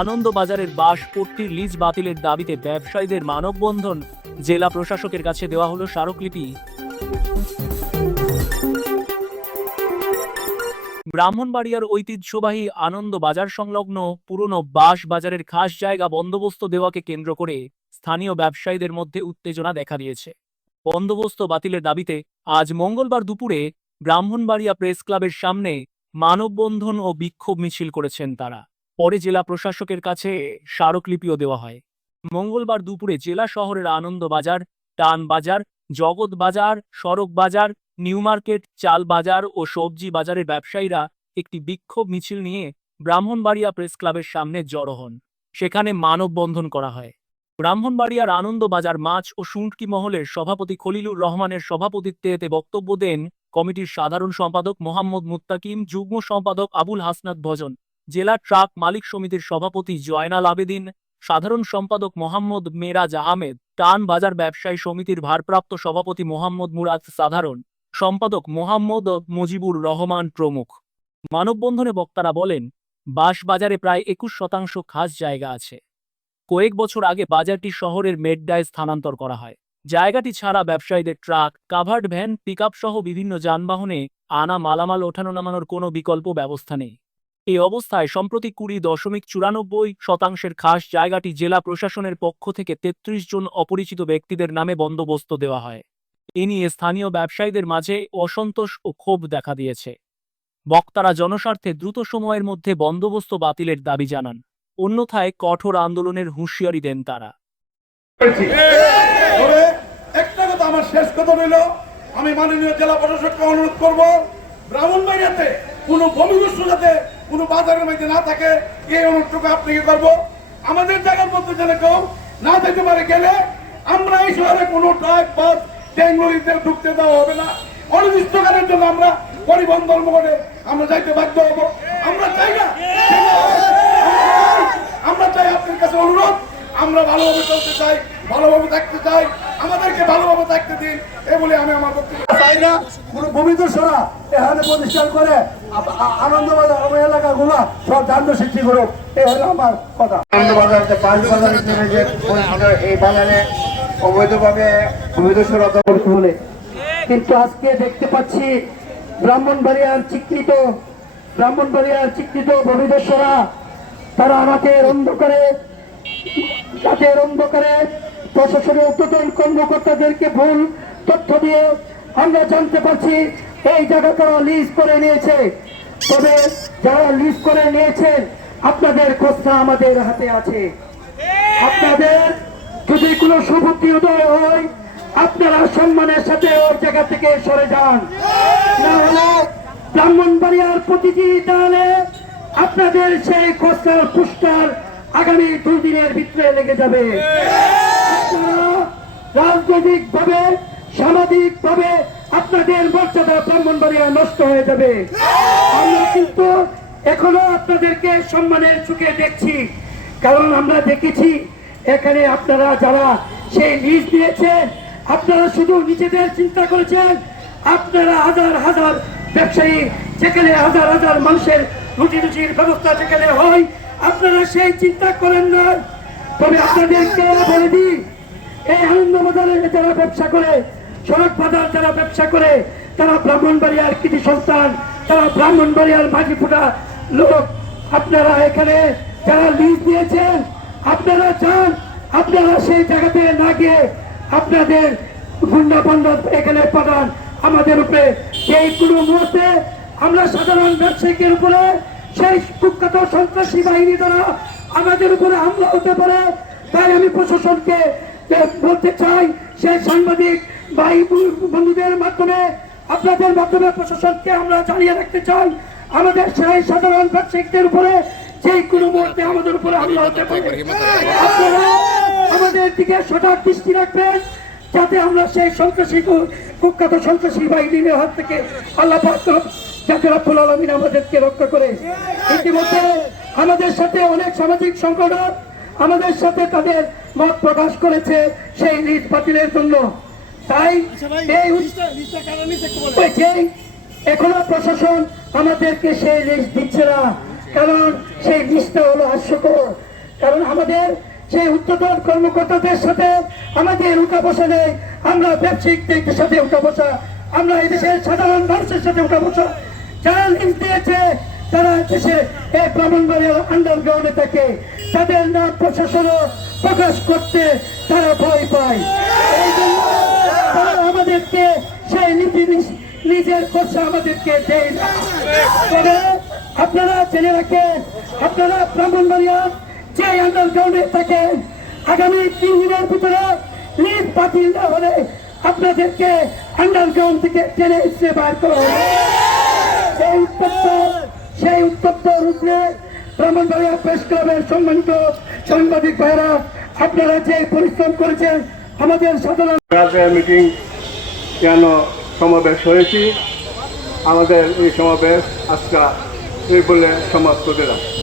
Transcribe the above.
আনন্দবাজারের বাঁশপট্টির lease বাতিলের দাবিতে ব্যবসায়ীদের মানববন্ধন জেলা প্রশাসকের কাছে দেওয়া হলো স্মারকলিপি। ব্রাহ্মণবাড়িয়ার ঐতিহ্যবাহী আনন্দবাজার সংলগ্ন পুরনো বাঁশ বাজারের খাস জায়গা বন্দোবস্ত দেওয়াকে কেন্দ্র করে স্থানীয় ব্যবসায়ীদের মধ্যে উত্তেজনা দেখা দিয়েছে। বন্দোবস্ত বাতিলের দাবিতে আজ মঙ্গলবার দুপুরে ব্রাহ্মণবাড়িয়া প্রেস ক্লাবের সামনে মানববন্ধন ও বিক্ষোভ মিছিল করেছেন তারা। পরে জেলা প্রশাসকের কাছে স্মারকলিপিও দেওয়া হয়। মঙ্গলবার দুপুরে জেলা শহরের আনন্দ বাজার টান বাজার জগৎ বাজার সড়ক বাজার নিউ মার্কেট চাল বাজার ও সবজি বাজারের ব্যবসায়ীরা একটি বিক্ষোভ মিছিল নিয়ে ব্রাহ্মণবাড়িয়া প্রেস ক্লাবের সামনে জড়ো হন। সেখানে মানববন্ধন করা হয়। ব্রাহ্মণবাড়িয়ার আনন্দ বাজার মাছ ও শুঁটকি মহলের সভাপতি খলিলুর রহমানের সভাপতিত্বে এতে বক্তব্য দেন কমিটির সাধারণ সম্পাদক মোহাম্মদ মুত্তাকিম, যুগ্ম সম্পাদক আবুল হাসনাত ভজন। জেলা ট্রাক মালিক সমিতির সভাপতি জয়নাল আবেদিন, সাধারণ সম্পাদক মোহাম্মদ মেরাজ আহমেদ, টান বাজার ব্যবসায়ী সমিতির ভারপ্রাপ্ত সভাপতি মোহাম্মদ মুরাদ সাধারণ সম্পাদক মোহাম্মদ মুজিবুর রহমান প্রমুখ। মানববন্ধনে বক্তারা বলেন বাঁশবাজারে প্রায় একুশ শতাংশ খাস জায়গা আছে। কয়েক বছর আগে বাজারটি শহরের মেড্ডায় স্থানান্তর করা হয়। জায়গাটি ছাড়া ব্যবসায়ীদের ট্রাক, কাভার্ড ভ্যান, পিকআপ সহ বিভিন্ন যানবাহনে আনা মালামাল ওঠানো নামানোর কোনো বিকল্প ব্যবস্থা নেই। এই অবস্থায় সম্প্রতি কুড়ি দশমিক চুরানব্বই শতাংশের খাস জায়গাটি জেলা প্রশাসনের পক্ষ থেকে তেত্রিশ জন অপরিচিত ব্যক্তিদের নামে বন্দোবস্ত দেওয়া হয়। এ নিয়ে স্থানীয় ব্যবসায়ীদের মাঝে অসন্তোষ ও ক্ষোভ দেখা দিয়েছে। বক্তারা জনস্বার্থে দ্রুত সময়ের মধ্যে বন্দোবস্ত বাতিলের দাবি জানান। অন্যথায় কঠোর আন্দোলনের হুঁশিয়ারি দেন তারা। আমার শেষ কথা রইল। আমি মাননীয় জেলা প্রশাসককে অনুরোধ করব, ব্রাহ্মণবাড়িয়াতে কোনো ভূমিদস্য যাতে কোনো বাজারের মধ্যে না থাকে, এই অনুরোধটুকু আপনাকে করব? আমাদের জায়গার মধ্যে যেন কেউ না যেতে পারে, গেলে আমরা এই শহরে কোনো ট্রাক বাস বেঙ্গলিতে ঢুকতে দেওয়া হবে না। অনির্দিষ্টকালের জন্য আমরা পরিবহন ধর্মঘটে আমরা যাইতে বাধ্য হব। আমরা চাই না আমরা চাই আপনার কাছে অনুরোধ, আমরা ভালোভাবে চলতে চাই, ভালোভাবে থাকতে চাই, আমাদেরকে ভালোভাবে থাকতে দিন, এ বলে আমি আমার বক্তব্য না কোনো ভূমিদস্যরা এখানে প্রতিষ্ঠান করে আনন্দবাজার এলাকাগুলো সব যান্ত্র সৃষ্টি করুক। এই হলো আমার কথা। আনন্দবাজার পাঁচ বাজার এই বাজারে অবৈধভাবে ভূমিদস্যুরা দখল বলে। কিন্তু আজকে দেখতে পাচ্ছি ব্রাহ্মণবাড়িয়ার চিত্রিত ব্রাহ্মণবাড়িয়ার চিত্রিত ভবিদস্যরা তারা রাতের অন্ধকারে রাতের অন্ধকারে প্রশাসনের উদ্বোধন কর্মকর্তাদেরকে ভুল তথ্য দিয়ে আমরা জানতে পারছি এই জায়গা তারা লিজ করে নিয়েছে, তবে যারা লিজ করে নিয়েছেন, আপনাদের খোঁজটা আমাদের হাতে আছে। আপনাদের যদি কোনো সুবুদ্ধি উদয় হয়, আপনারা সম্মানের সাথে ওই জায়গা থেকে সরে যান। না হলে ব্রাহ্মণবাড়িয়ার প্রতিটি দানে আপনাদের সেই খসড়ার পুষ্টার আগামী দুই দিনের ভিতরে লেগে যাবে। রাজনৈতিক ভাবে সামাজিক ভাবে আপনাদের মর্যাদা ব্রাহ্মণবাড়িয়া নষ্ট হয়ে যাবে। আমরা কিন্তু এখনও আপনাদেরকে সম্মানের চোখে দেখছি। কারণ আমরা দেখেছি, এখানে আপনারা যারা সেই লিজ দিয়েছেন, আপনারা শুধু নিজেদের চিন্তা করেছেন, আপনারা হাজার হাজার ব্যবসায়ী যেখানে হাজার হাজার মানুষের রুটি রুচির ব্যবস্থা যেখানে হয়, আপনারা সেই চিন্তা করেন না। তবে আপনাদেরকে বলে দিই, এই আনন্দ বাজারে যারা ব্যবসা করে সড়ক বাজার যারা ব্যবসা করে, তারা ব্রাহ্মণবাড়িয়ার কৃতি সন্তান, তারা ব্রাহ্মণবাড়িয়ার মাঝি ফুটা লোক। আপনারা এখানে যারা লিজ দিয়েছেন, আপনারা চান আপনারা সেই জায়গাতে না গিয়ে আপনাদের গুন্ডা এখানে পাঠান আমাদের উপরে। এই কোনো মুহূর্তে আমরা সাধারণ ব্যবসায়িকের উপরে, সেই কুখ্যাত সন্ত্রাসী বাহিনী দ্বারা আমাদের উপরে হামলা হতে পারে। তাই আমি প্রশাসনকে বলতে চাই সেই সাংবাদিক ভাই বন্ধুদের মাধ্যমে আপনাদের মাধ্যমে প্রশাসনকে আমরা জানিয়ে রাখতে চাই আমাদের সেই সাধারণ ব্যবসায়িকদের উপরে যে কোনো মুহূর্তে আমাদের উপরে হামলা হতে পারে। আপনারা আমাদের দিকে সজাগ দৃষ্টি রাখবেন যাতে আমরা সেই সন্ত্রাসী কুখ্যাত সন্ত্রাসী বাহিনীর হাত থেকে আল্লাহ যাতে রব্বুল আলমিন আমাদেরকে রক্ষা করে। ইতিমধ্যে আমাদের সাথে অনেক সামাজিক সংগঠন আমাদের সাথে তাদের মত প্রকাশ করেছে সেই লিজ বাতিলের জন্য। তাই যে এখনও প্রশাসন আমাদেরকে সেই লিস্ট দিচ্ছে না। কারণ সেই বিষটা হলো হাস্যকর। কারণ আমাদের সেই উচ্চতর কর্মকর্তাদের সাথে আমাদের উঠা বসা নেই। আমরা ব্যবসায়িকদের সাথে উঠা বসা। আমরা এই দেশের সাধারণ মানুষের সাথে উঠা বসা। যারা লিঙ্ক দিয়েছে তারা দেশে এই ব্রাহ্মণবাড়িয়ার আন্ডারগ্রাউন্ডে থাকে। তাদের নাম প্রশাসনও প্রকাশ করতে তারা ভয় পায়। এই জন্য তারা আমাদেরকে সেই নীতি নিজের খরচা আমাদেরকে দেয় তবে আপনারা জেনে রাখেন, আপনারা ব্রাহ্মণবাড়িয়া যে আন্ডারগ্রাউন্ডে থাকেন, আগামী তিন দিনের ভিতরে লিড বাতিল না হলে আপনাদেরকে আন্ডারগ্রাউন্ড থেকে টেনে ইচ্ছে বার করা সেই উত্তপ্ত সেই উত্তপ্ত রূপে ব্রাহ্মণবাড়িয়া প্রেস ক্লাবের সম্মানিত সাংবাদিক ভাইরা আপনারা যে পরিশ্রম করেছেন, আমাদের সাধারণ মিটিং কেন সমাবেশ হয়েছি? আমাদের এই সমাবেশ আজকে এই বলে সমাপ্ত দিলাম।